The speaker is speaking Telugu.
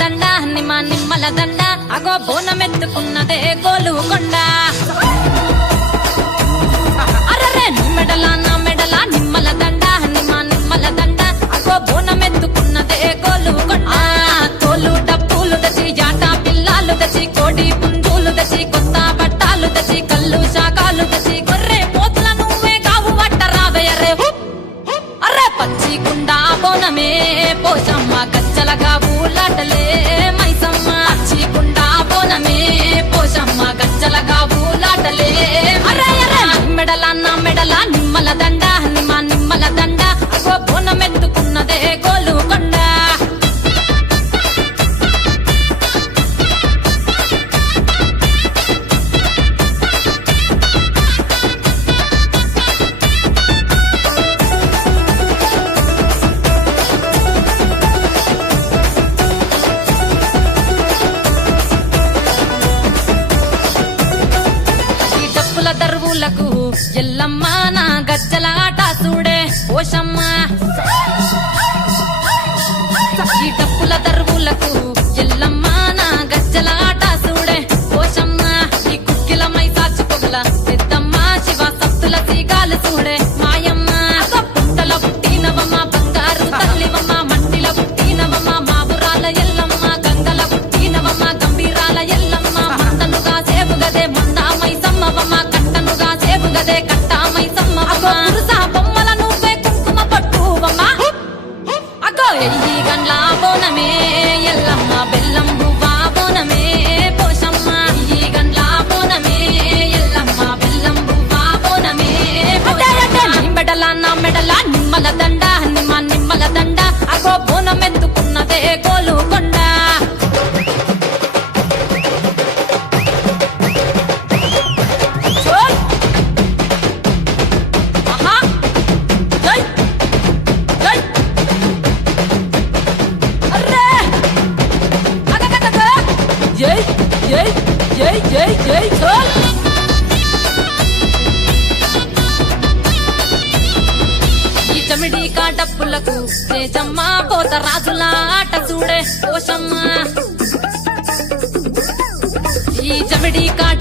దండ నిమ్మల దండ అగో బోనమెత్తుకున్నదే గోలుకొండ అరరే నా మెడల నిమ్మల దండ నిమ్మల దండ అగో బోనమెత్తుకున్నదే గోలుకొండ తోలు డప్పులు తెచ్చి జాట పిల్లాలు తెచ్చి కోడి పుంజులు తెచ్చి కొత్త బట్టాలు తెచ్చి కళ్ళు శాకాలు తెచ్చి గొర్రె పోతుల నువ్వే కావు వట్ట రావయ్యరే అర్రే పచ్చి కుండా బోనమే పోషమ్మ గచ్చలగా ఊలాటలే మైసమ్మ పచ్చి కుండా బోనమే పోషమ్మ గచ్చలగా ఊలాటలే అర్రే నా మెడల నిమ్మల దండ నిమ్మల దండ అగో బోనమెత్తుకున్నదే గోలుకొండ దర్వులకు ఎల్లమ్మ నా గజ్జల ఆట చూడే ఓషమ్మ ఈ డప్పుల దర్వులకు ఎల్లమ్మ నా గజ్జల ఆట చూడే ఓషమ్మ ఈ కుక్కిల మై సాచి పొగల పెద్దమ్మ శివ సత్తుల సీగాలు చూడే మాయమ్మ పుట్టల పుట్టినవమ్మ బంగారు తల్లివమ్మ మట్టిల పుట్టినవమ్మ మాబురాల ఎల్లమ్మ గంగల పుట్టినవమ్మ గంభీరాల ఎల్లమ్మ మందనుగా సేపుగదే మంద మైసమ్మవమ్మ గదే కట్టామై సమ్మవమ్మ పురుసా బొమ్మల నువ్వే కుంకుమ పట్టువమ్మ అగో ఎయ్యి గండ్ల బోనమే ఎల్లమ్మ బెల్లం బువ్వా బోనమే పోషమ్మ ఈ గండ్ల బోనమే ఎల్లమ్మ బెల్లం బువ్వా బోనమే నా మెడల నిమ్మల దండ నిమ్మల దండ అగో బోనమెత్తుకున్నదే గోలుకొండ ఈ చమిడి కాటప్పులకు తేజమ్మ పోత రాజుల ఆట చూడే పోషమ్మ ఈ చమిడి కాట